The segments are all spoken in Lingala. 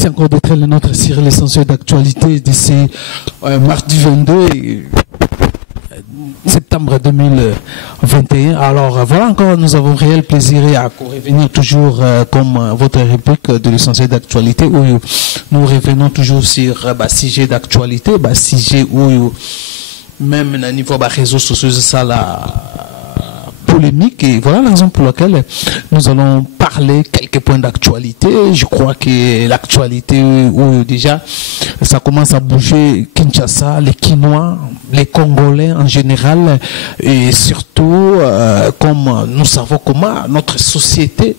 Merci encore d'être le nôtre sur l'essentiel d'actualité de ce mardi 22 septembre 2021. Alors voilà, encore nous avons réel plaisir à revenir toujours comme votre réplique de l'essentiel d'actualité où nous revenons toujours sur sujet d'actualité, sujet où même à niveau des réseaux sociaux, c'est ça la polémique, et voilà la raison pour laquelle nous allons parler quelques points d'actualité. Je crois que l'actualité où déjà ça commence à bouger, Kinshasa, les Kinois, les Congolais en général, et surtout comme nous savons comment notre société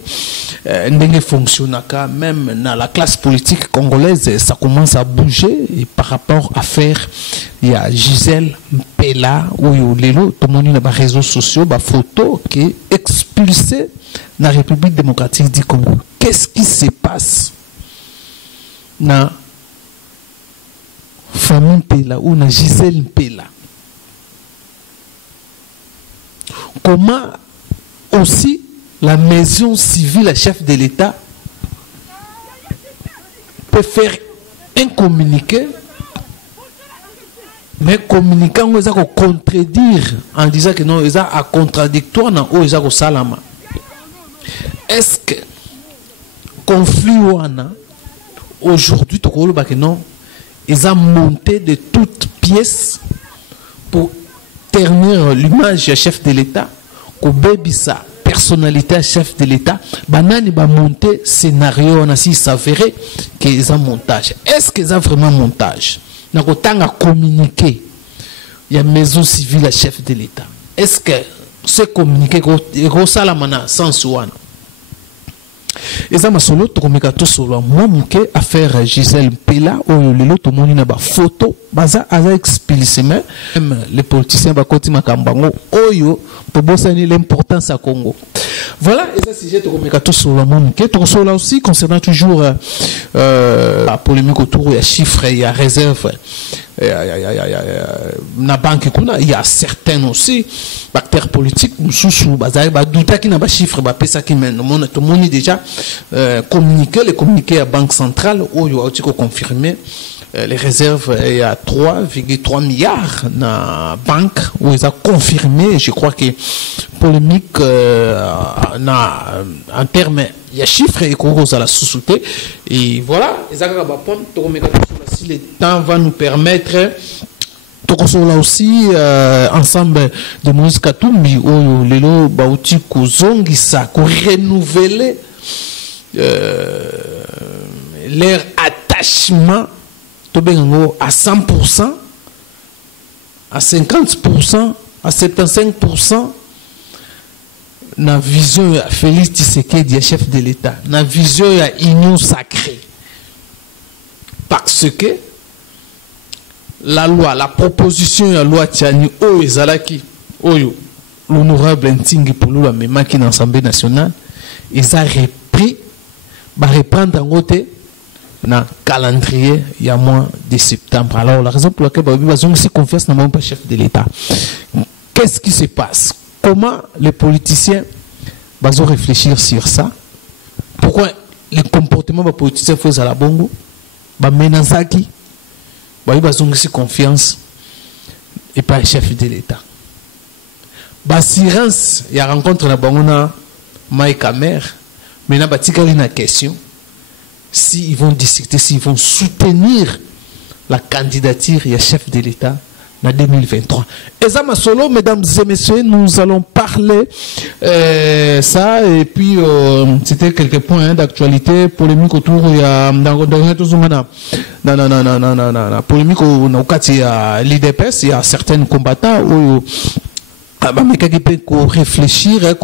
ne fonctionne pas, même dans la classe politique congolaise, ça commence à bouger, et par rapport à faire, il y a Gisèle Mpela, où les tout le monde dans les réseaux sociaux, des photos qui est expulsée dans la République démocratique du Congo. Qu'est-ce qui se passe dans la famille Mpela ou dans Gisèle Mpela? Comment aussi la maison civile, le chef de l'État, peut faire un communiqué, mais communiquant, ils ont contredire en disant que non, ils ont un contradictoire dans ils ont salama. Est-ce que conflit aujourd'hui, non, ils ont monté de toutes pièces pour ternir l'image du chef de l'État, qu'au bébisa personnalité chef de l'État, banani ba monter scénario, on a si s'avérer qu'ils ont montage. Est-ce qu'ils ont vraiment montage? N'a autant à communiquer. Il y a maison civile à chef de l'État. Est-ce que ce communiqué gros salamana sans soin? Et ça m'a solo communicateur solo moi mouké affaire Gisèle Mpela ou le lot monde na ba photo baza aza explicitement même les politiciens ba koti makambango oyo pour bosani l'importance à Congo. Voilà, et ça sujet de communicateur solo moi mouké to solo aussi concernant toujours la polémique autour il y a chiffres, il y a réserve, na banque il y a certains aussi acteurs politiques sous baza ba douta qui na ba chiffre ba pesa qui men tout le monde déjà communiqué à Banque Centrale où il y a confirmé les réserves, il y a 3,3 milliards dans la banque où ils ont confirmé. Je crois que polémique en termes, il y a chiffres et à la société. Et voilà, si le temps va nous permettre. Là aussi, ensemble de Moïse Katumbi, où les lots bauti kuzongi ça, renouveler leur attachement à 100%, à 50%, à 75% dans la vision de Félix Tshisekedi, chef de l'État, dans la vision de l'union sacrée. Parce que la loi, la proposition de la loi Tiani, l'honorable Ntingi Pouloula, mais qui dans l'Assemblée nationale, ils ont repris, reprendre en côté dans le calendrier il y a mois de septembre. Alors la raison pour laquelle ils ont aussi confiance dans le chef de l'État. Qu'est-ce qui se passe? Comment les politiciens vont réfléchir sur ça? Pourquoi les comportements des politiciens font à la bongo? Menacer qui? Ils ont aussi confiance et pas le chef de l'État. Bassurance, il y a rencontre la Bangona Maïka Mère. Maintenant, il y a une question. S'ils vont discuter, s'ils vont soutenir la candidature du chef de l'État en 2023. Et ça, ma solo, mesdames et messieurs, nous allons parler ça. Et puis, c'était quelques points d'actualité, polémique autour, il y a polémique il y a l'IDPS, il y a certains combattants où réfléchir,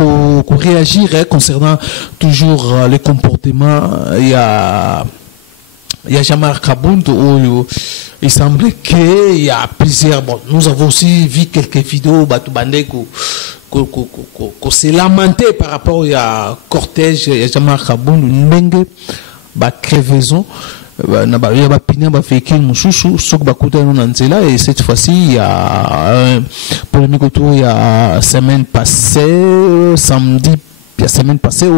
réagir concernant toujours les comportements. Il y a Jean-Marc Kabound où il semble qu'il y a plusieurs. Bon, nous avons aussi vu quelques vidéos qu'on s'est lamenté par rapport à cortège Jean-Marc Kabound, crevaison. Et cette fois-ci il y a un polémique autour il y a semaine passée samedi la semaine passée,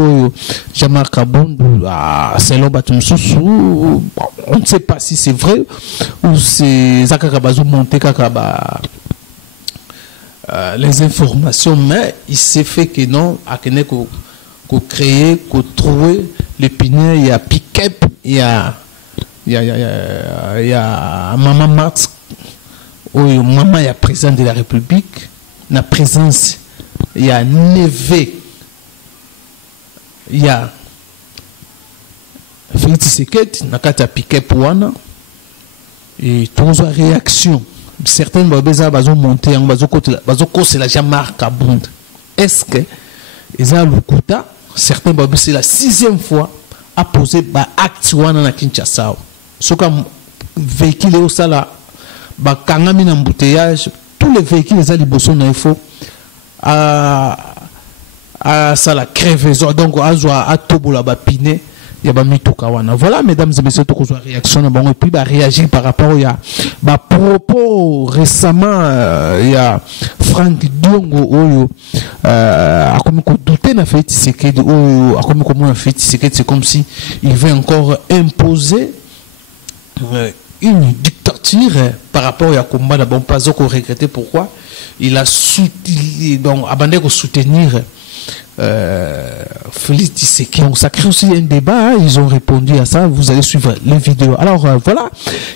Jean-Marc Kabund, selon Batumsous, on ne sait pas si c'est vrai ou c'est Zakakabazo monté Kakaba. Les informations, mais il s'est fait que non, à qu'on créer, qu'on trouver l'épineux, il y a Piquet, il y a Maman Marx, Maman, il y a président de la République, la présence, il y a Neve, il y a Félix Tshisekedi, Nakata Piquet Pouana, et tous les réactions. Certains vont monter en c'est la Jean-Marc Kabund. Est-ce que ils ont le quota? Certains c'est la 6e fois à poser acte na Kinshasa. Ce comme véhicule au sala, kangami na embouteillage, tous les véhicules les aliboson na info à ça la crevaison donc à tobola ba piné. Voilà, mesdames et messieurs, tout réaction et puis réagir par rapport à propos récemment il y a Franck Diongo comme douter n'a fait c'est comme si il veut encore imposer une dictature par rapport à combat d'abord pas qu'on regretter pourquoi il a donc abandonné de soutenir Félix Tshisekedi. On s'est créé aussi un débat, ils ont répondu à ça, vous allez suivre les vidéos. Alors voilà,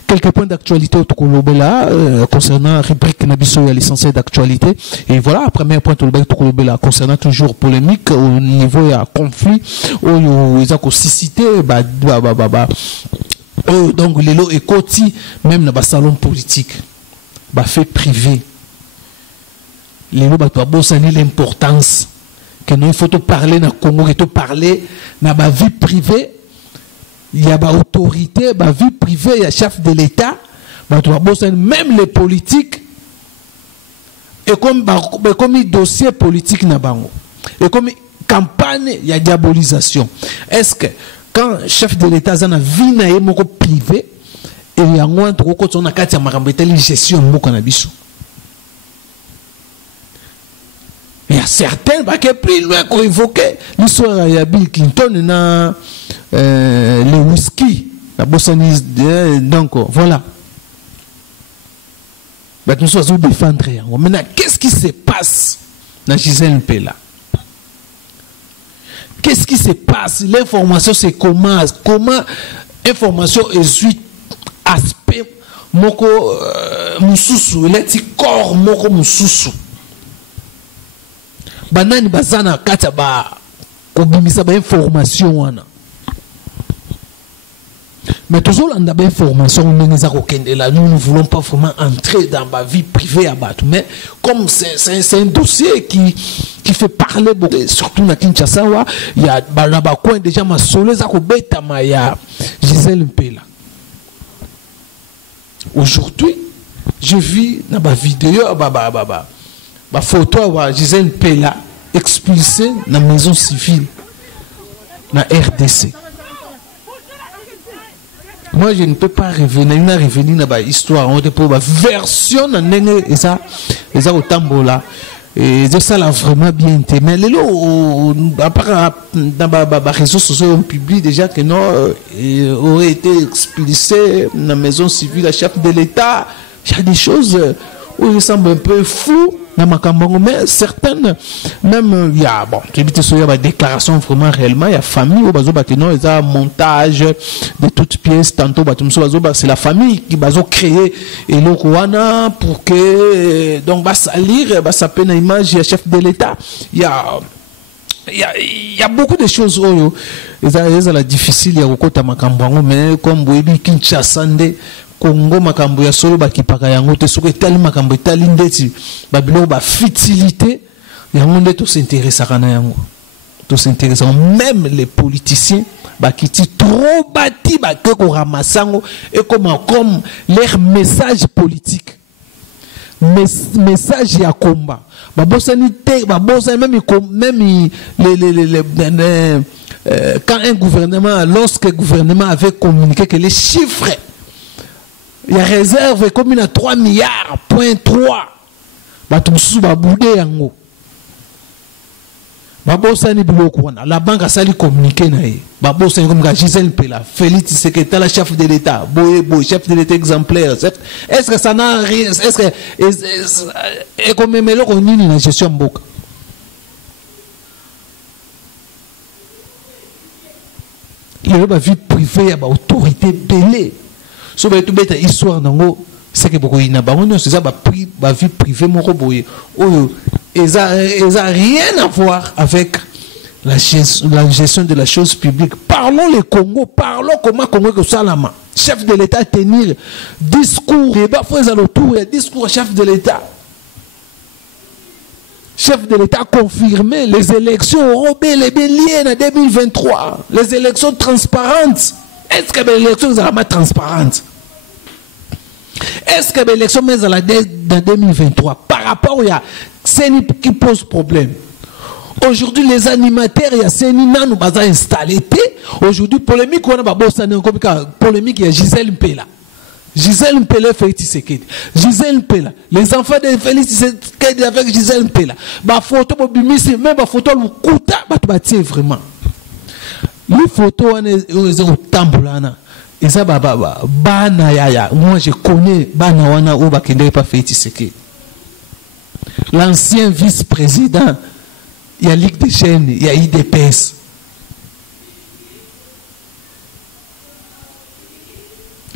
quelques points d'actualité au Tokolobela concernant rubrique Nabiso et l'essentiel d'actualité. Et voilà, premier point Tokolobela concernant toujours polémique au niveau de conflit, où ils ont cité, donc les lots et côtés, même dans le salon politique, fait privé. Les lots doivent l'importance que nous il faut te parler dans le Congo, il faut parler dans la vie privée, il y a une autorité, la vie privée, il y a chef de l'État, même les politiques, et comme un dossier politique, et comme campagne, il y a diabolisation. Est-ce que quand le chef de l'État a une vie privée, et il y a une gestion de il y a certains qui sont plus loin qu'on évoquait l'histoire de Bill Clinton et le whisky, la bossonise, donc voilà. Nous allons défendre. Maintenant, qu'est-ce qui se passe dans Gisèle Mpela? Qu'est-ce qui se passe? L'information, c'est comment information est 8 aspects, moko mususu, corps moko mususu. Banani bazana kata kobimisa information wana. Mais toujours on a information nous ne voulons pas vraiment entrer dans ma vie privée à battre. Mais comme c'est un dossier qui fait parler beaucoup, surtout dans Kinshasa, il y a coin déjà ma solé za ko beta maya Gisèle Mpela. Aujourd'hui, je vis dans ma vidéo ma photo de Gisèle Mpela expulsée dans la maison civile dans la RDC. Moi, je ne peux pas revenir dans l'histoire. On peut pas version et ça au tambola. Et ça l'a vraiment bien été. Mais les lots, dans les réseaux sociaux, on publie déjà que non, aurait été expulsé dans la maison civile, la chef de l'État. Il y a des choses où il semble un peu fou. Mais certaines, même, il y a, il y a des déclarations vraiment réellement, il y a famille, il y a un montage de toutes pièces, tantôt, c'est la famille qui va créer et le pour que, donc, salir, ça peut une image, il y a chef de l'État, il y a beaucoup de choses, c'est difficile, il y a beaucoup de mais comme vous avez Kinshasa, Congo makambo ya solo bakipaka yango te soki tali makambo tali ndeti babilo ba futilité yango nde to s'intéresse kana yango to s'intéresse même les politiciens bakiti trop bâti bakeko ramassango et comme leur message politique message ya combat babosani te babosani même quand un gouvernement lorsque le gouvernement avait communiqué que les chiffres il y a réserve comme à 3 milliards, point 3. babosani biloko wana la banque asali communiqué na ye babosani comme Gisèle Mpela Félix Tshisekedi la chef de l'État boye chef de l'État exemplaire. Est-ce que ça n'a rien, est-ce que et comme melo ko nini na gestion mboka il y a vie privée ya ba autorité belé so ba tout beta histoire nango c'est que beaucoup ina ba on c'est ça ba vie privée moko boye oyo ils a rien à voir avec la gestion de la chose publique. Parlons le Congo, parlons comment Congo que Salama, chef de l'État tenir discours, débat faut autour et discours chef de l'État. Chef de l'État confirmé les élections européennes liées en 2023, les élections transparentes. Est-ce que les élections sont transparentes? Est-ce que les élections sont dans 2023 par rapport à CENI qui pose problème? Aujourd'hui, les animateurs, il y a CENI nous ont installé. Aujourd'hui, polémique, on a polémique, il y a Gisèle Mpela. Gisèle Mpela, Félix Tshisekedi. Gisèle Mpela. Les enfants de Félix Tshisekedi avec Gisèle Mpela. Ma photo, même ma photo, le kouta, vraiment. Les photos, on est au tamboulana. Et ça, bana yaya. Moi, je connais bana wana ou bakende pas Félix Tshisekedi. L'ancien vice-président, il y a Ligue des Jeunes, il y a IDPS.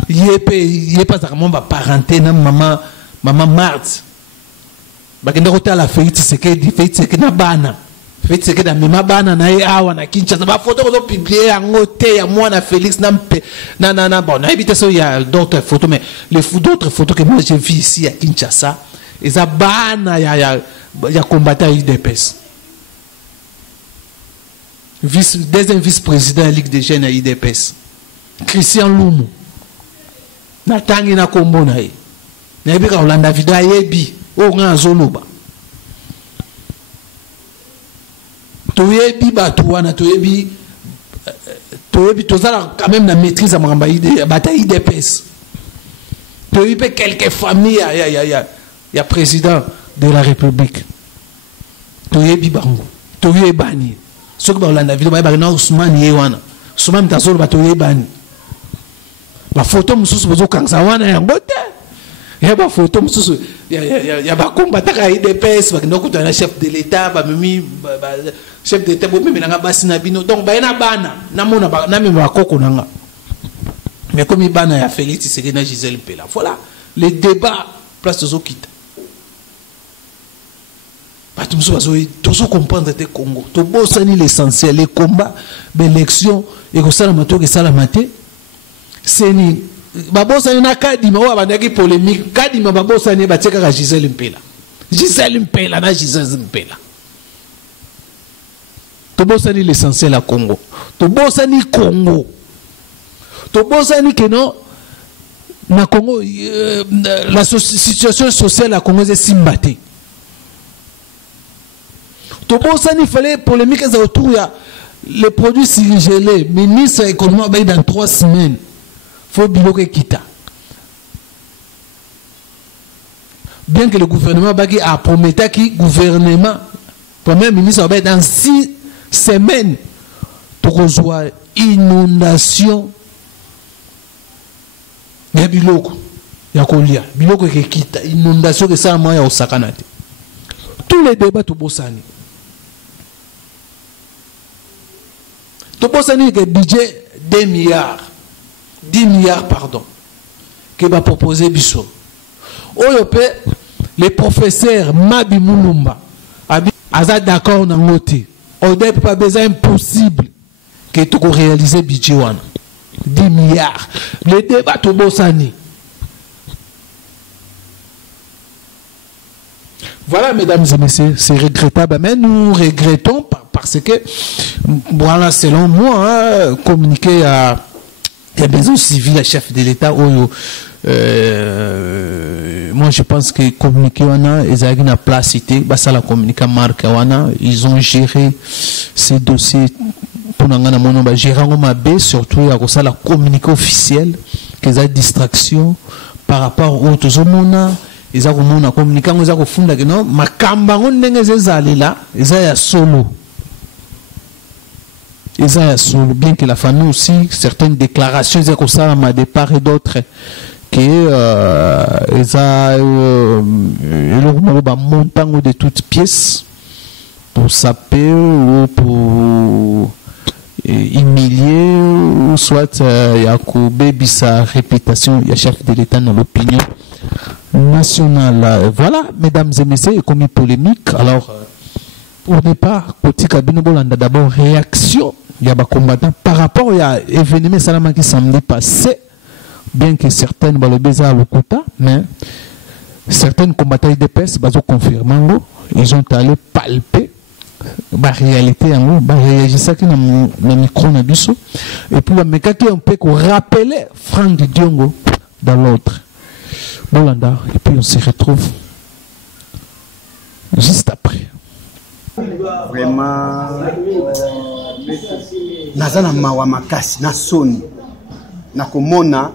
Il n'y a pas vraiment ma parenté, maman Marthe. Bakende kota la Félix Tshisekedi na bana. Félix Tshisekedi na bana na awa na Kinshasa. Ba photo ko publier en côté ya moi na Félix na bon, na habité ça il y a d'autres photos mais les d'autres photos que moi j'ai vu ici à Kinshasa. Et ça bana ya combattant IDPS. Deuxième vice-président de la Ligue des Jeunes à IDPS. Christian Lumu. Natangi na kombo na ye. Na yebi ka Olanda video yebi o nga zoloba. To yebi batu wana to yebi tozala quand même na maîtrise à mamba bataille IDPS. To yebi quelques familles ya président de la République. To yebi bango. To yebi bani. Ce que Olanda video ba na Ousmane Yewana. Ousmane tazolo ba to yebi bani. La photo mususu bozo kangsa wana ya ngote. Ya ba photo mususu ya ba combattant ka IDPS ba ndoko to na chef de l'État ba mimi chef de l'État bo mimi na basi na bino. Donc ba na bana na mona ba na mimi ba koko nanga. Mais comme bana ya Félix Tshisekedi na Gisèle Mpela. Voilà, les débats place de Zokita. Ba tumso bazo tozo comprendre te Congo. To bosani l'essentiel, les combats, l'élection et ko sala mato ke sala maté. CENI babosani na kadima wa bandaki polémique kadima babosani bateka ka Gisèle Mpela. Gisèle Mpela na Gisèle Mpela. To bosani l'essentiel à Congo. To bosani Congo. To bosani que non na Congo la situation sociale à Congo est simbaté. To bosani fallait polémique autour ya les produits surgelés. Ministre économique dans 3 semaines. Faut biloke kita. Bien que le gouvernement a promis que le gouvernement, premier ministre, dans 6 semaines, pour rejoindre inondation. Il y a biloko. Il y a kolia. Biloko ke kita. Inondation que ça, moi, il y a Osakanate. Tous les débats, tout bossani. Tout bossani, que budget 2 milliards. 10 milliards, pardon, que va proposer Bissot. Les professeurs Mabi Moulumba, Aza d'accord dans l'autre. On n'est pas besoin impossible que tu réalises le budget. 10 milliards. Le débat tout bossani. Voilà, mesdames et messieurs, c'est regrettable. Mais nous regrettons parce que, voilà, selon moi, communiquer à. Il y a besoin civil, chef de l'État. Moi, je pense que communiquer wana, ils ont une place cité. Ça la communiquer marque wana, ils ont géré ces dossiers pour n'angana mono ba gérer en mabé surtout il y a ça la communiquer officiel qu'ils ont distraction par rapport aux autres homona. Ils ont communiquer ils ont funda que non makamba on ndenge zezali là ils ont ya solo bien que la famille aussi, certaines déclarations, ils ont ça de part et d'autre, que montant de toutes pièces pour saper ou pour humilier ou soit il sa réputation, il y a chef de l'État dans l'opinion nationale. Voilà, mesdames et messieurs, comme une polémique. Alors, pour ne pas côté cabine d'abord réaction, il y a des combattants par rapport à l'événement Salama qui samedi passé, bien que certaines balobéza à l'Okuta, mais certaines combattants de PES ont confirmé, ils ont allé palper la réalité en haut, réagir ça qui dans le micro nabiso et puis mais quand on peut rappeler Franck Diongo dans l'autre Bolanda et puis on se retrouve juste après. Vraiment nazana mawa makasi na soni na komona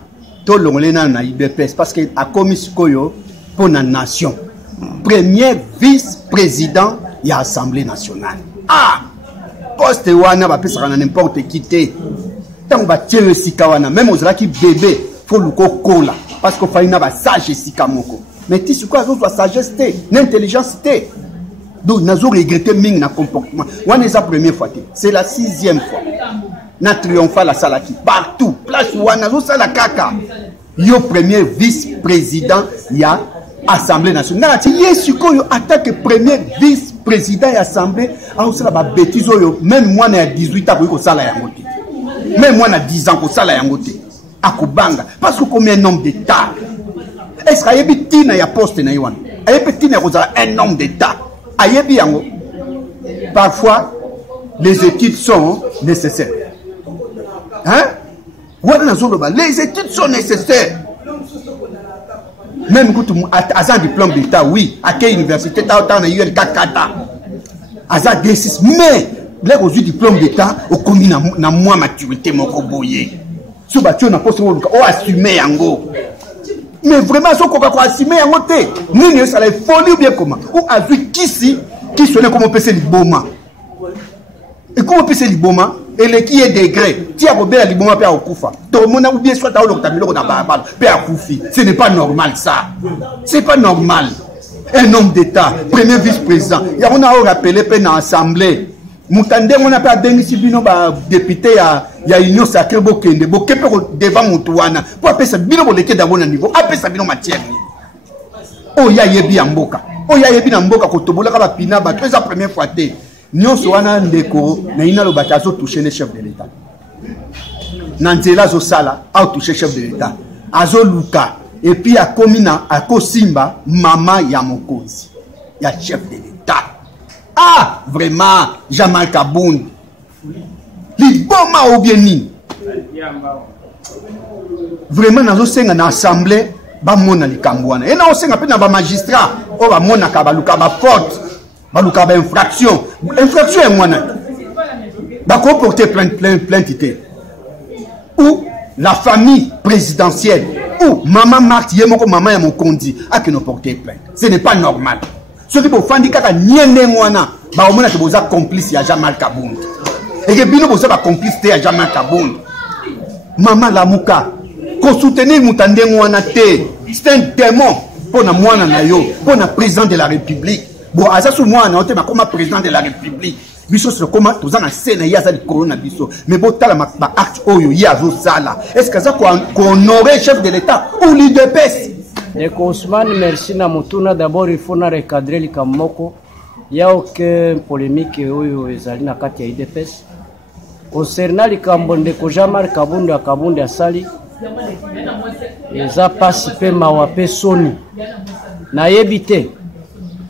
to longolena na IBPS parce que a commis sikoyo pour la nation premier vice-président et Assemblée nationale. Ah! Poste wana ba pesa na n'importe qui té. Tant ba tirer sikawana même aux là qui bébé faut le kola parce que faina ba sage sikamoko. Mais ti sur quoi soit sagesse té, l'intelligence té. Donc nazo regretter ming na comportement. Wana c'est la première fois té. C'est la 6e fois. Na triomphal la salaki partout. Place wana zo sala kaka. Yo premier vice-président ya Assemblée nationale. Si vous attaque premier vice-président et Assemblée, même moi, à 18 ans, même moi, à 10 ans, parce que combien un homme d'État? Est-ce qu'il y a un poste? Il y a un homme d'État. Parfois, les études sont nécessaires. Hein? Les études sont nécessaires. Même quand tu as un diplôme d'État, oui, à quelle université tu as un ULK-Kata, à 6 mais les reçus diplôme d'État, au commis na moins maturité, mon coboyer. Ce bâtiment n'a pas assumé yango. Mais vraiment, ce qu'on va assumer yango te. Nous, ça les folie ou bien comment? Ou a vu qui sonne comme on peut se liboma. Et comment on peut se liboma? Et le qui est degré, tu as Robert Liboma Père Okufa. Tout le monde a oublié soit dans l'octamilo dans Barabal, Père Koufi. Ce n'est pas normal ça. C'est pas normal. Un homme d'État, premier vice-président. Il y a on a rappelé dans l'Assemblée. Moutande, on a pas dengi si bino ba député ya union sacrée bokende bokepe devant Moutouana. Pour appeler ça bino boleke d'abord na niveau. Appeler ça bino matière. Oh ya yebi amboka. Oh ya yebi amboka kotobola ka ba pina ba c'est la première fois té. Nyonso wana ndeko na ina lo batazo toucher les chefs de l'État. Nanzela zo sala a toucher chef de l'État. Azo luka et puis a komina a kosimba mama ya mokonzi. Ya chef de l'État. Ah, vraiment Jamal Kabound. Li boma ou bien ni. Vraiment nazo senga na assemblée ba mona likambwana. Et na osenga pe na ba magistrat o ba mona ka ba luka ba faute. Baluka ba infraction est moi bah qu'on porter plainte ou la famille présidentielle ou maman Marthe yemoko maman ya mokondi a que nous porter plainte. Ce n'est pas normal. Ce qui pour fandi kaka niende mwana ba omona que boza complice ya Jamal Kabound et que bino boza ba complice ya Jamal Kabound. Maman Lamuka ko soutenir mutande mwana te. C'est un démon pour na mwana na yo, pour na président de la République. Bon, à ça, moi, on a comme président de la République. Biso c'est comment tous en scène ya za corona biso. Mais bon, tala ma acte oyo ya zo sala. Est-ce que ça qu'on aurait chef de l'État ou l'IDPS? Et Ousmane, merci na mutuna. D'abord, il faut na recadrer les kamoko. Il n'y a aucune polémique oyo ezali na kati ya IDPS. Concernant les Kambonde ko Jamal Kabound Kabound asali. Eza participé mawape soni. Na yebite.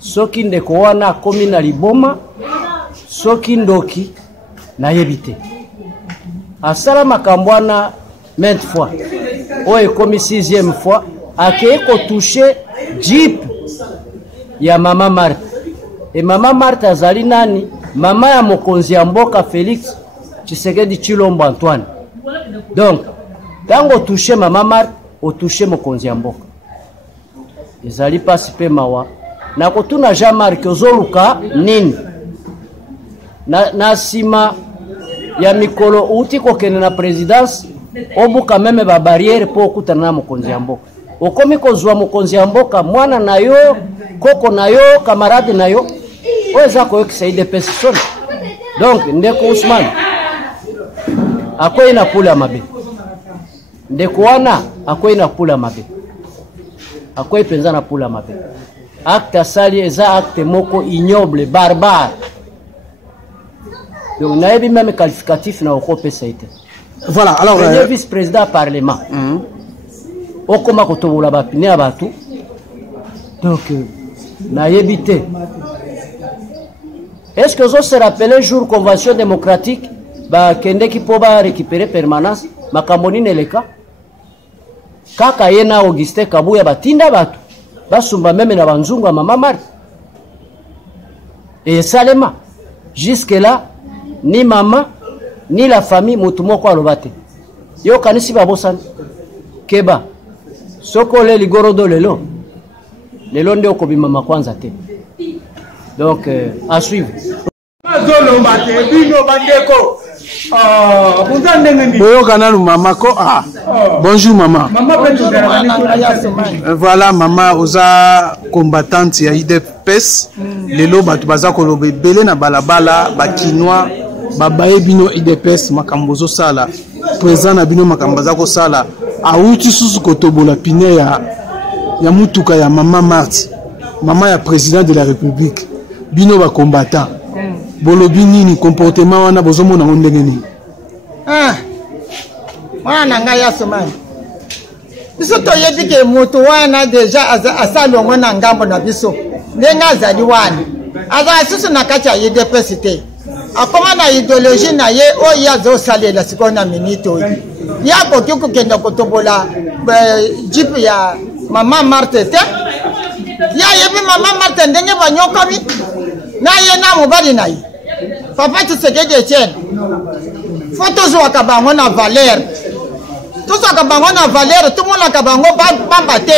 Soki ndeko wana komi na liboma soki ndoki na yebite asala makambwana maintes fois oye komi 6e fois akeye ko toucher jeep ya mama Marthe et mama Marthe azali nani mama ya mokonzi ya mboka Félix Tshisekedi Tshilombo Antoine. Donc tango toucher mama Marthe o toucher mokonzi ya mboka ezali pasi pe mawa na kotuna Jean-Marc ozoluka nini na sima ya mikolo uti kokende na présidence obuka meme ba barrière po okutana na mokonzi ya mboka okomi kozwa mokonzi ya mboka mwana na yo koko na yo camarade na yo oza koyokisa IDPS soni. Donc ndeko Ousmane akoyi na pula mabe, ndeko wana akoyi na pula mabe, akoyi penza na pula mabe. Acte asali eza acte moko ignoble, barbare. Donc nayebi même qualificatif na oko PCT. Voilà, alors le vice-président parlement. Okoma kotobola ba pine abatu. Donc nayebi te. Est-ce que vous se rappelez le jour convention démocratique ba kende ki po ba récupérer permanence makamboni neleka kaka yena Augustin Kabuya batinda batu basumba meme na banzungu ya mama Marthe et salema jusque là ni maman ni la famille mutu moko alobate yo kanisi babosani keba soko le ligorodo lelo nde okobima makwanza te. Donc à suivre. Bonjour maman. Voilà maman oza combattante ya IDPS. Lelo batu baza kolobe belé na balabala bakinois babaye bino IDPS makambozo sala présent na bino makambaza ko sala auti susu kotobola pine ya mutuka ya mama Marthe, maman ya président de la République. Bino ba combattant bolobi nini comportement wana bozomo na ndenge nini wana nga ya somani biso to yebi ke moto wana deja asalongo na ngambo na biso ndenga azali wana aza susu na kati ya IDPS te akoma na idéologie na ye o ya zo salela siko na minito ya koki kokenda kotobola jipe ya mama Marthe te ya yebi mama Marthe ndenge banyoka bi na ye na mobali na ye papa Tshisekedi Etienne photo zo akabango na valeur tout ça akabango na valeur tout monde akabango bamba te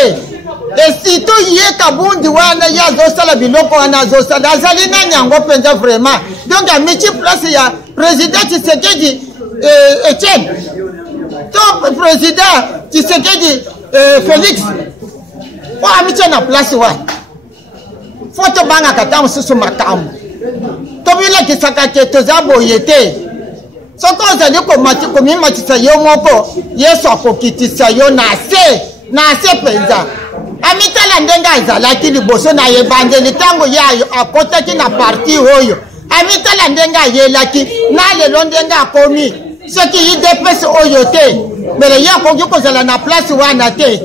et surtout ye kabundi wana ya zo sala biloko wana zo sala azali na nyango penza vraiment donc a meti place ya président Tshisekedi Etienne to président Tshisekedi Félix o amiche na place wa foto banga katamu susu makamu tobila kisaka ke tozabo yete soko zali ko mati ko mi matisa yo moko yeso akokitisa yo na se penza amitala ndenga azalaki liboso na evangeli tango yayo akotaki na parti oyo amitala ndenga yelaki na lelo ndenga akomi soki IDPS oyo te mere yako ngiko zala na place wana te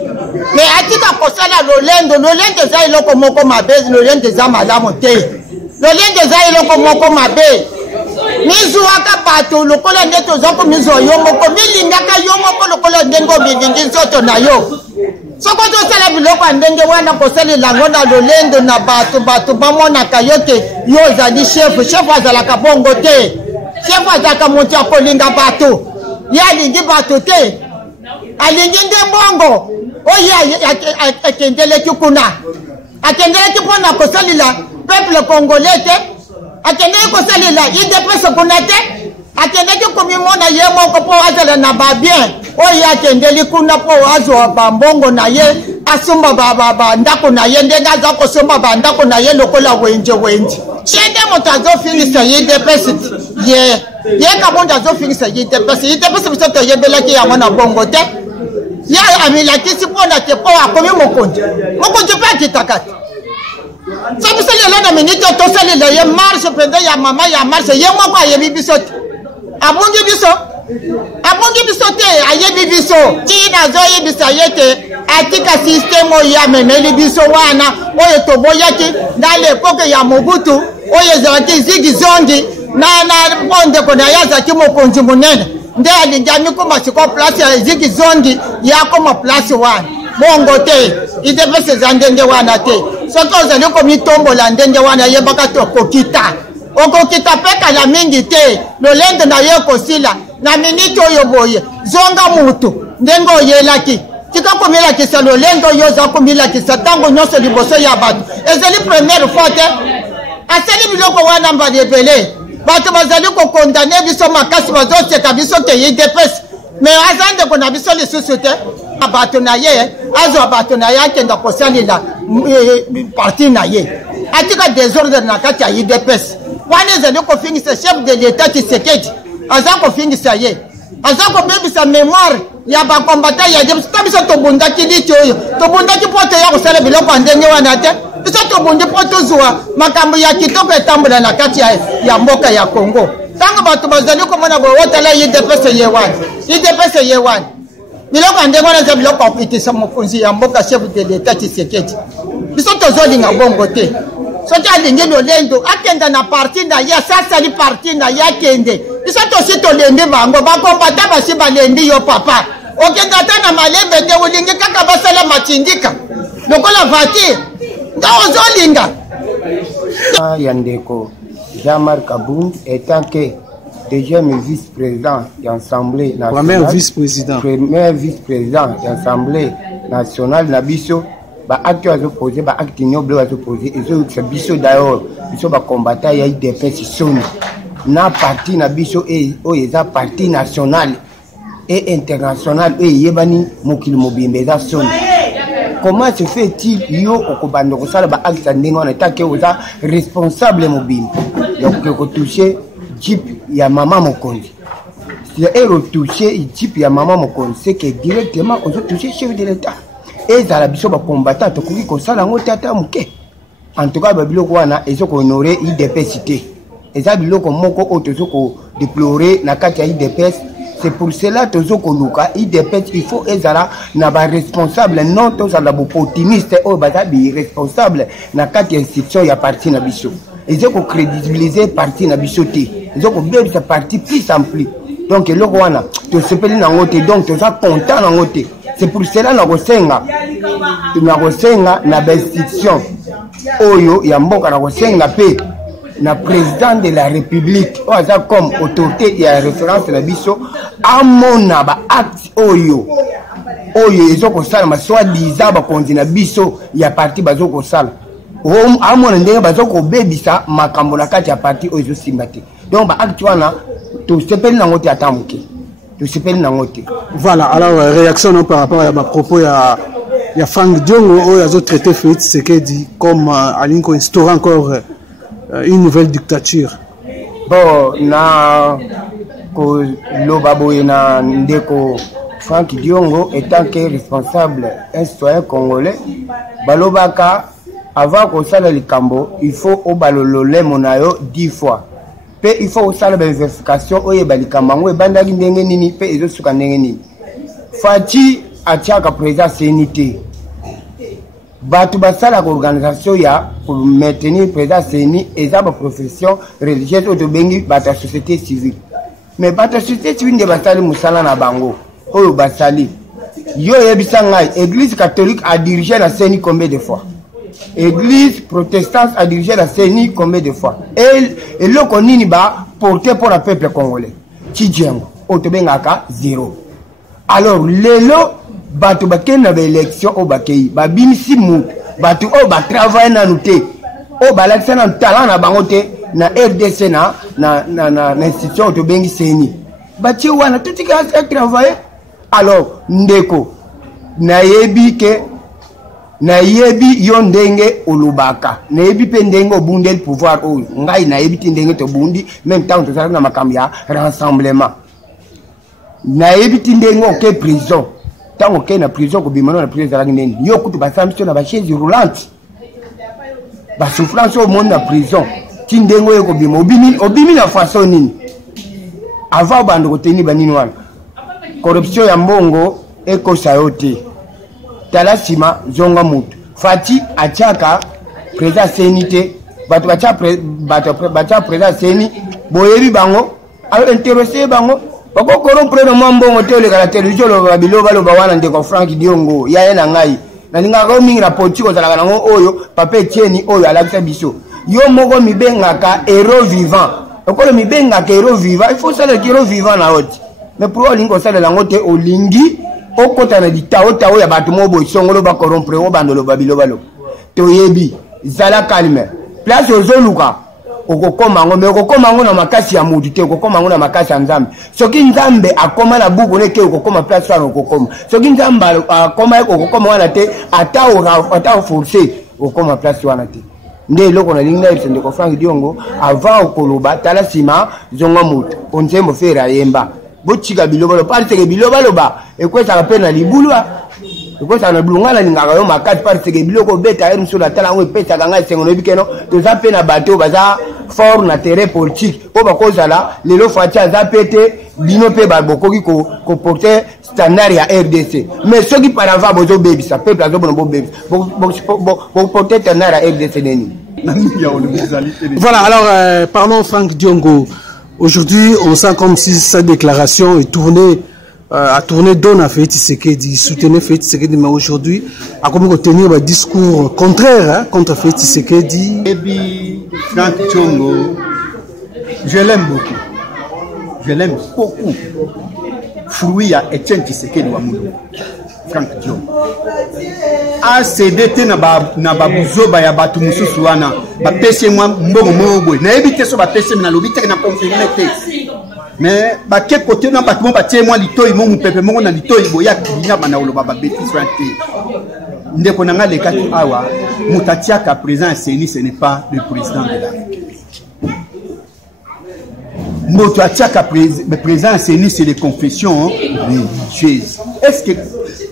me atika kosala lolendo za iloko moko mabe lolendo za malamu te lolendo za iloko moko mabe mizu aka bato lokola ndeto zako mizu yo moko milingaka yo moko lokola ndengo bilingi nzoto na yo soko to sala biloko ndenge wana kosala lango na lolendo na bato bamona kayote yo zali chef azalaka bongo te chef azaka monti akolinga bato ya lingi bato te alingi ndembongo oya akendeleki kuna akendeleki pona kosalila peuple congolais te akendeki kosalila IDPS kuna te akendeki komimona ye moko po azala na babien oya akendeli kuna po azwa bambongo na ye asumba baba ndako na ye ndenga za kosumba bandako na ye lokola wenje chende moto azofingisa IDPS ye kabonda azofingisa IDPS bisoto yebelaki yango na bongo te ya amilakisi pona te po akomi mokonzi pe akitakati sabu sali na minute to sali la ye marche pende ya mama ya marche ye moko ayebi biso te abongi biso te ayebi biso ti na zo yebisa yete atika system ya memeli biso wana oyo toboyaki na l'époque ya Mobutu oyo zalaki zigi zongi na bonde ko na yazaki mokonzi munene nde alingami ko masiko place ya zigi zongi ya ko place wana bongo te IDPS za ndenge wana te soki ozali komitombola ndenge wana yebaka to okokita peka la mingi te lolendo na ye kosila na miniti oyo boye zonga mutu ndenge oyelaki tika komilakisa lolendo oyo za komilakisa ntango nyonso liboso ya bato ezali première fois te asali biloko wana mbali ebele bato bazali kokondane biso makasi bazoseka biso ke IDPS mais azande kona biso lisusu te bato na ye azwa bato na ye akenda kosalela parti na ye atika désordre na kati ya IDPS wana ezali kofingisa chef de l'état Tshisekedi aza kofingisa ye aza kobebisa mémoire ya bakombata ya IDPS ta biso tobundaki liti oyo tobundaki po toya kosala biloko ya ndenge wana te biso tobundi po tozwa makambo ya kitoko etambola na kati ya mboka ya Congo ntango bato bazali komona bootala IDPS ye wana biloko ya ndenge wana eza biloko ya kopitisa mokonzi ya mboka chef de l'état Tshisekedi biso tozolinga bongo te soki alingi lolendo akenda na parti na ye asasali parti na ye akende biso tosi tolendi bango bakombata basi balendi yo papa okenda ata na malembe te olingi kaka basala matindika lokola voiture nga ozolinga ya ndeko Jean-Marc Kabound étant que deuxième vice-président de l'Assemblée nationale, premier vice-président de l'Assemblée nationale, Nabiso, acte à opposer, acte ignoble à opposer, et ce biso d'ailleurs, biso va combattre, il y a des personnes, na parti Nabiso et a parti national et international, et yebani mokil mobimbe za son. Comment se fait-il yo okobando ko sala ba acte ndingo na take oza responsable mobimbe donc ko toucher Jeep ya maman Mokonzi. Si elle retouché Jeep ya maman Mokonzi, c'est que directement on a touché chef de l'État. Et ça la biso ba combattant to ko sala ngota ta muke. En tout cas ba biloko wana ezo ko honorer IDPS cité. Et ça biloko moko otozo ko déplorer na kati ya IDPS. C'est pour cela que Zokoluka, IDPS, il faut ezala na ba responsable non tous à la optimiste ou bazabi responsable na kati institution ya parti na biso. Ils ont crédibilisé parti na biso te. Ils ont bien sa parti plus en plus. Donc le wana to sepeli na ngote donc to za content na ngote. C'est pour cela na kosenga na institution oyo ya mboka na kosenga pe na président de la République ou aza comme autorité ya référence na biso amona ba acte oyo ezoko sala ma soit disant ba konzi na biso ya parti bazoko sala amona ndenge bazoko bebisa makambo na kati ya parti oyo simbate donc ba acte wana to sepeli na ngote atamuke to sepeli na ngote. Voilà, alors réaction par rapport à ma propos ya Franck Diongo oyo azo traité Félix Tshisekedi comme alinko instaurer encore une nouvelle dictature. Bon, na ko loba boye na ndeko Franck Diongo étant que responsable un citoyen congolais, balobaka avant ko sala likambo, il faut obalolole monayo 10 fois. Pe il faut osala ba vérification oye balikambo ebandaki ndenge nini pe ezosuka ndenge nini. Fati atiaka président CNT. Batu basala organisation ya pour maintenir président CENI et sa profession religieuse au bengi bata société civile. Mais bata société civile de basali musala na bango. Oyo basali. Yo yebisa ngai église catholique a dirigé la CENI combien de fois? Église protestante a dirigé la CENI combien de fois? Et le konini ba porté pour le peuple congolais. Tidjengo otobengaka 0. Alors lelo batu bakena ba élection o bakei ba bimisi mu batu o ba travailler na nuté o ba lakisa na talent na bango te na RDC na institution to bengi CENI bati wana tutika travailler. Alors ndeko na yebi yo ndenge olubaka na yebi pe ndenge obundel pouvoir o ngai na yebi ti ndenge to bundi même temps to sala na makambo ya rassemblement na yebi ti ndenge oke prison tango ke na prison ko bimano na prison la nini yo kutu ba samso na ba chaise roulante ba souffrance au monde na prison ti ndengo yo ko bimo obimi na façon nini avant bando ko teni banini wana corruption ya mbongo eko sayote talasima zonga mutu fati achaka président CNT batu bacha président CNI boyebi bango a intéressé bango bako corrompre no mbongo te le la télévision lo biloba wana ndeko Franck Diongo ya na ngai na linga ko mingi na politiko zala nango oyo pape tieni oyo alakisa biso yo moko mibengaka héros vivant okolo mibengaka héros vivant il faut ça le héros vivant na hoti mais pour olingo ça la ngote olingi okota na ditao ya batu mobo songolo ba corrompre o bandolo babiloba lo to yebi zala calme place ozoluka okokoma ngo, mais okokoma ngo na makasi ya mutu te, okokoma ngo na makasi ya nzambe. Soki nzambe akoma na buku neke okokoma place wana okokoma. Soki nzambe akoma okokoma wana te, ata forcer okoma place wana te. Nde eloko na lingi na yesu ndeko Frank Diongo avant okoloba tala sima zonga mutu onzembo fera yemba bochika bilobalo parce que bilobalo ba ekwesa pe na libulwa ekwesa na bulungana lingaka yo makati parce que biloko beta eri msula tala ngo pesa kanga sengo no bikeno toza pe na bateau baza fort na terrain politique o bakozala lelo fatia za pete bino pe babokoki ko porter standard ya RDC mais ceux qui par avant bozo baby ça peuple azo bono baby bo porter standard ya RDC neni. Voilà, alors parlons Frank Diongo. Aujourd'hui, on sent comme si sa déclaration est tournée, a tourné donne à Félix Tshisekedi, soutenait Félix Tshisekedi, mais aujourd'hui, a comme tenir un discours contraire contre Félix Tshisekedi. Et puis, Frank Diongo, je l'aime beaucoup. Je l'aime beaucoup. Fruit à Etienne Tshisekedi Wamoulou. Frank Diongo. A CDT na babuzoba ya batu mususu wana ba pese mwa mbongo mobo na ebite so ba pese na lobite na confirmer te mais ba ke côté na batu ba tie mwa litoi mo mupepe mo na litoi boya kinya bana oloba ba beti frante ndeko na ngale kati awa mutatia ka président CENI ce n'est pas le président de la République mutatia ka président CENI c'est les confessions religieuses. Est-ce que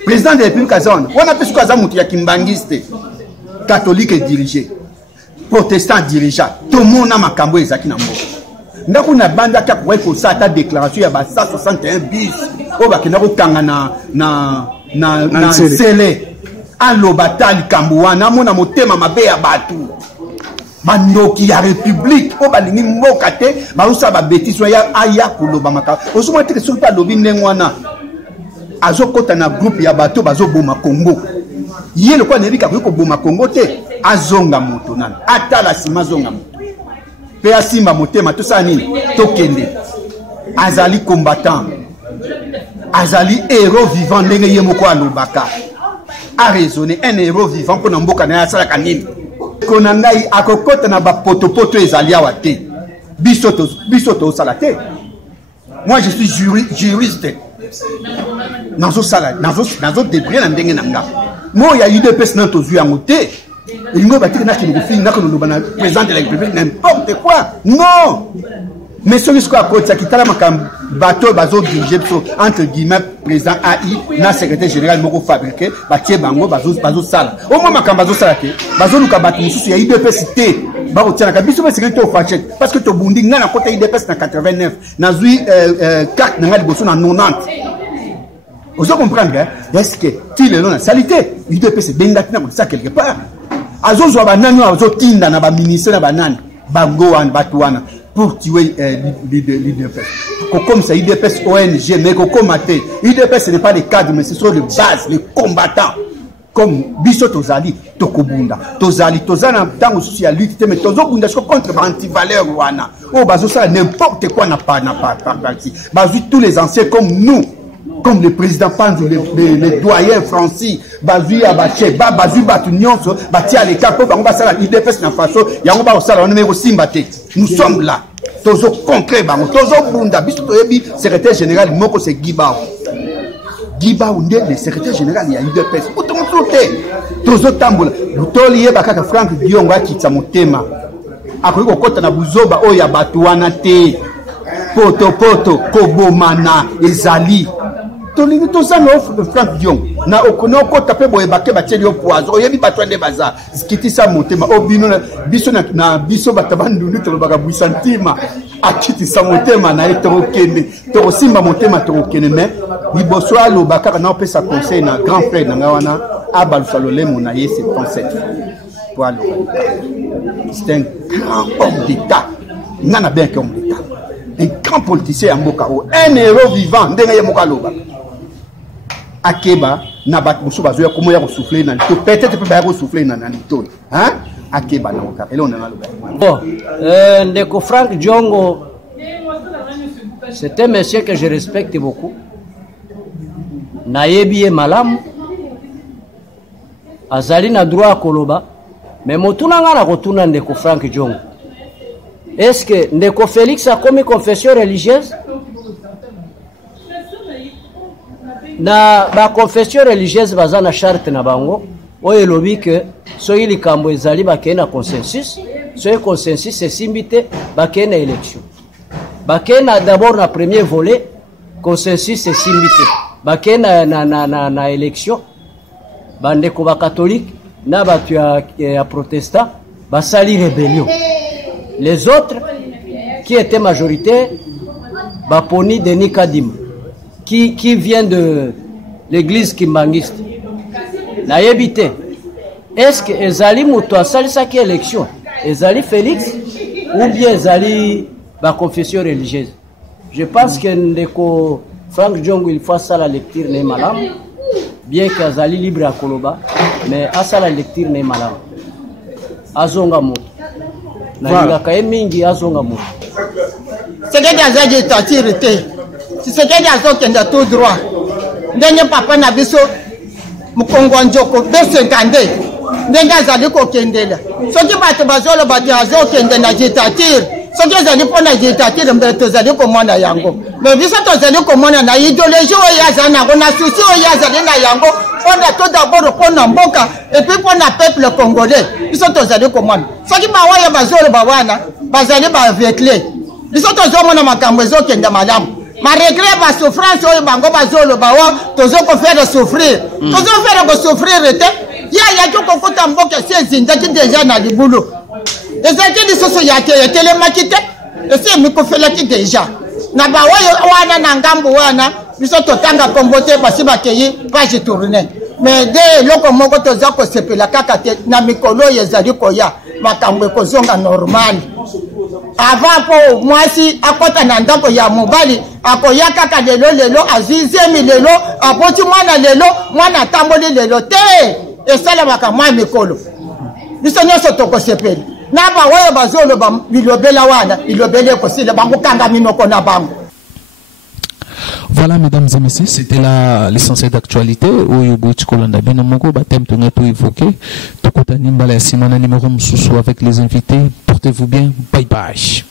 président de la République azone on appelle ce que azamuti ya kimbangiste catholique dirigé protestant dirigeant tout le monde na makambo ezaki na mboka ndako na banda ka kwa ko sa ta déclaration ya ba 161 bis o ba kina ko kanga na sele alobatali kambuana mona motema mabe ya batu mandoki ya république o ba lingi mboka te ba usa ba bêtise ya aya kuloba maka osuma te so pa lobi ndengwana azokota na groupe ya bato bazoboma Congo yele kwa nebika ko boma Congo te azonga moto nana atala sima zonga moto pe asimba motema to sa nini tokende azali combattant azali héros vivant ndenge ye moko alobaka a raisonner un héros vivant pour na mboka na asala kanini kona ngai akokota na ba poto ezali awa te bisoto sala te. Moi je suis juriste nazo sala nazo débrouiller na ndenge nanga mo ya UDPS na tozu yango te lingo batiki na kino fini na kono bana président de la République n'importe quoi non mais celui qui a côté qui tala makam bateau bazo diriger entre guillemets président AI na secrétaire général moko fabriqué batie bango bazo sala au moins makam bazo sala te bazo luka batu mususu ya UDPS te ba kotiana ka biso sécurité au fâché parce que to bundi nga na côté UDPS na 89 na zui carte na ngali boso na 90. Vous comprenez, est-ce que tu le non salité, il doit se benga ça quelque part. Azo zo banani azo tinda na ba ministre na banani bango wan batuana pour tuer l'IDPS. Comme ça IDPS ONG mais comme até IDPS ce n'est pas les cadres mais ce sont les bases, les combattants. Comme biso tozali tokobunda tozali tozana tango souci ya lutte mais tozobunda contre anti-valeur wana oh bazo ça n'importe quoi n'a pas parti bazo tous les anciens comme nous comme le président Panzi, les doyens français, Bazu Abaché, Bazu Batunions, Batia les capos, Bangba l'IDPS na façon, Yangoba au salon numéro Simbate. Nous sommes là. Tozo concret, Tozo Bunda, Bistoyebi, secrétaire général, Moko c'est Guibao. Guibao, le secrétaire général, il y a l'IDPS. Tozo Tamboula, Tolié Bakaka Frank Diongo, Kitsamotema. Après, on compte na Buzoba, Oya Batuana Te, Poto, Kobomana, Ezali. Tolingi tozana Frank Diongo na okonoko tape boye bake bateli yo poison oyebi batwande baza skitisa motema obino biso na biso batabandulu to baka buisantima akitisa motema na etokene to simba motema to okene mais liboso alo baka na opesa conseil na grand frère na ngawana abalusalo lemo na yese concept pour alo c'est un grand homme d'état ngana bien que homme d'état un grand politicien mboka un héros vivant ndenge ye mokaloba akeba na bat musu bazoya komo ya souffler na to peut-être peut ba souffler na lito hein akeba na oka ele on a le bon ndeko Frank Diongo c'est un monsieur que je respecte beaucoup na yebi malamu azali na droit koloba mais motuna ngana kotuna ndeko Frank Diongo est-ce que Ndeko Félix a commis confession religieuse? Na ba confession religieuse baza na charte na bango oyo elobi ke soki likambo ezali bakei na consensus, soki consensus esimbi te bakei na élection. Bakei na d'abord na premier volet consensus esimbi te bakei na élection. Bandeko ba catholique na batu ya protestant basali rébellion. Les autres qui étaient majoritaires baponi Denis Kadim qui vient de l'église kimbangiste. Na yebite, est-ce que ezali muto asali saki élection? Ezali Félix ou bien ezali ba confession religieuse? Je pense que ndeko Frank Djongo il faut ça la lecture ne malam, bien que ezali libre à Koloba, mais à ça la lecture ne malam. Azonga muto. Na ngaka mingi azonga muto. C'est que des agitateurs. C'est que des autres qui ont tout droit. Ndenge papa na biso mukongo njoko besengande ndenge azali kokendela soki bato bazolo bato azokende na dictature soki ezali mpona dictature mbele tozali komona yango me biso tozali komona na idéologie oyo azali nango na susi oyo azali na yango mpona to dabord mpona mboka epuis mpona peuple congolais biso tozali komona soki baoyo bazoloba wana bazali baavekle biso tozomona makambo ezokende malamu malgré ma souffrance oyo bango bazoloba o tozoko faire souffrir tozo faire ko souffrir te ya kokuta mboka sezindaki déjà na libulu ezaki lisusu yake yetelemaki te esi mikofelaki déjà na baoyo wana na ngambo wana biso totanga kombo te basi bakeyi page tourner mais de loko moko toza kosepela kaka te na mikolo oyo ezali koya makambo ekozonga normal. Avant pour moi si akota na ndako ya mobali akoya kaka lelo azizemi lelo apoti mwana lelo mwana tamboli lelo te esala baka mwa mikolo biso nyonso tokosepeli na baoyo bazoloba bilobela wana bilobele kosila bango kanga minoko na bango. Voilà, mesdames et messieurs, c'était l'essentiel d'actualité. Oyo Bouch Kolanda Benomoko, Batem Tonga tout évoqué. Tokota Nimbala Simana numéro Moussou avec les invités. Portez-vous bien. Bye bye.